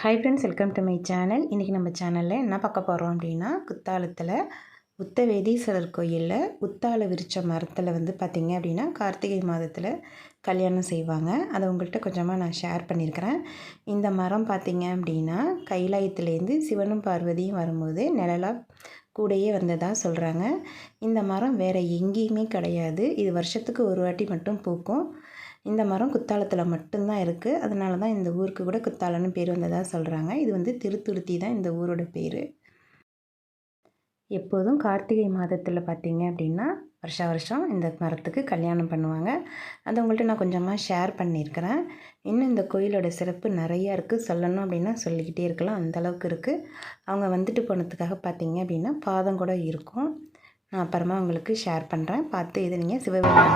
Hi friends, welcome to my channel. இன்றைக்கி நம்ம சேனலில் என்ன பார்க்க போகிறோம் அப்படின்னா, குத்தாலத்தில் உத்தவேதீஸ்வரர் கோயிலில் உத்தால விரித்த மரத்தில் பார்த்திங்க அப்படின்னா கார்த்திகை மாதத்தில் கல்யாணம் செய்வாங்க. அதை உங்கள்கிட்ட கொஞ்சமாக நான் ஷேர் பண்ணியிருக்கிறேன். இந்த மரம் பார்த்திங்க அப்படின்னா கைலாயத்துலேருந்து சிவனும் பார்வதியும் வரும்போது நிழலாக கூடையே வந்ததாக சொல்கிறாங்க. இந்த மரம் வேறு எங்கேயுமே கிடையாது. இது வருஷத்துக்கு ஒரு வாட்டி மட்டும் பூக்கும். இந்த மரம் குத்தாலத்தில் மட்டும்தான் இருக்குது. அதனால தான் இந்த ஊருக்கு கூட குத்தாலன்னு பேர் வந்ததாக சொல்கிறாங்க. இது திருத்துருத்தி தான் இந்த ஊரோட பேர். எப்போதும் கார்த்திகை மாதத்தில் பார்த்திங்க அப்படின்னா வருஷம் இந்த மரத்துக்கு கல்யாணம் பண்ணுவாங்க. அதை உங்கள்கிட்ட நான் கொஞ்சமாக ஷேர் பண்ணியிருக்கிறேன். இன்னும் இந்த கோயிலோட சிறப்பு நிறையா இருக்குது. சொல்லணும் அப்படின்னா சொல்லிக்கிட்டே இருக்கலாம், அந்தளவுக்கு இருக்குது. அவங்க வந்துட்டு போனதுக்காக பார்த்திங்க அப்படின்னா பாதம் கூட இருக்கும். நான் அப்புறமா உங்களுக்கு ஷேர் பண்ணுறேன். பார்த்து இதை நீங்கள் சிவபெருமான்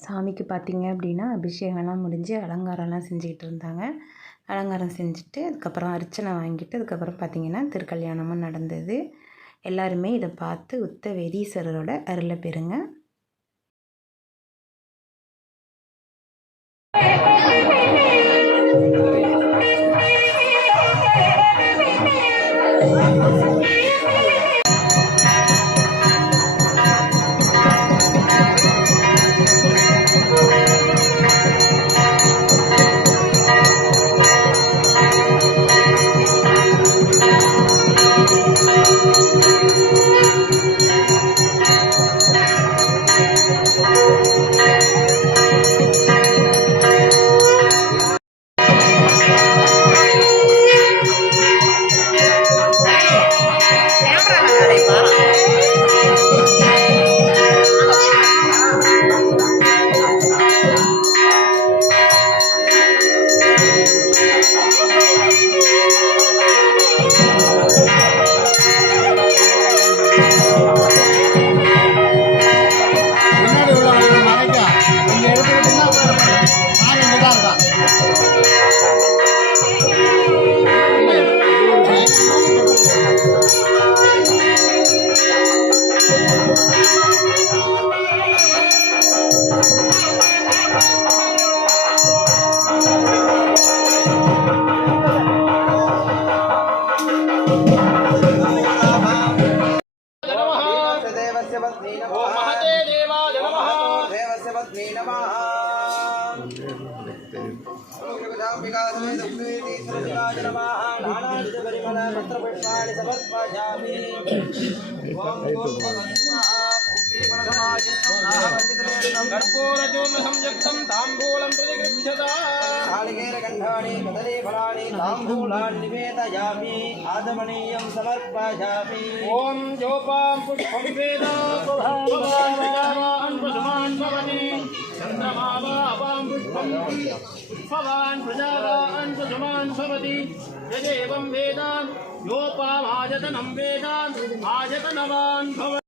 சாமிக்கு பார்த்திங்க அப்படின்னா அபிஷேகம்லாம் முடிஞ்சு அலங்காரம்லாம் செஞ்சுக்கிட்டு இருந்தாங்க. அலங்காரம் செஞ்சுட்டு அதுக்கப்புறம் அர்ச்சனை வாங்கிட்டு அதுக்கப்புறம் பார்த்திங்கன்னா திருக்கல்யாணமும் நடந்தது. எல்லாருமே இதை பார்த்து உத்தவேதீஸ்வரரோட அருளை பெறுங்க. आदमनीयं समर्पयामि। ओम जोपां पुष्पं वेद स्वभावान् पशुमान् भवति चन्द्रमा वां पुष्पं पुष्पवान् प्रजावान् पशुमान् भवति यदेवं वेद योपामायतनं वेद आयतनवान् भवति।